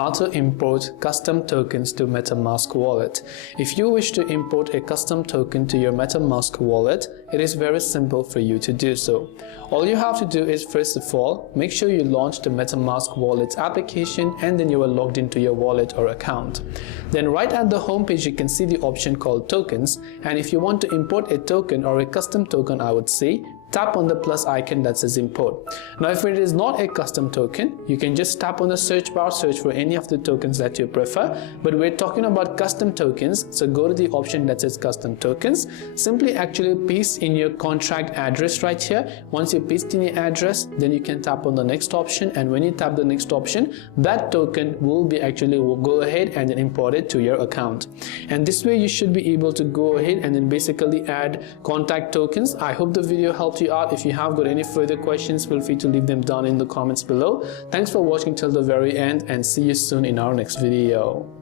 how to import custom tokens to Metamask wallet. If you wish to import a custom token to your Metamask wallet, it is very simple for you to do so. All you have to do is, first of all, make sure you launch the Metamask wallet application and then you are logged into your wallet or account. Then right at the home page you can see the option called tokens, and if you want to import a token or a custom token, I would say tap on the plus icon that says import. Now if it is not a custom token, you can just tap on the search bar, search for any of the tokens that you prefer, but we're talking about custom tokens, so go to the option that says custom tokens. Simply actually paste in your contract address right here. Once you paste in your address, then you can tap on the next option, and when you tap the next option, that token will go ahead and then import it to your account. And this way you should be able to go ahead and then basically add contact tokens. I hope the video helped you out. If you have got any further questions, feel free to leave them down in the comments below. Thanks for watching till the very end, and see you soon in our next video.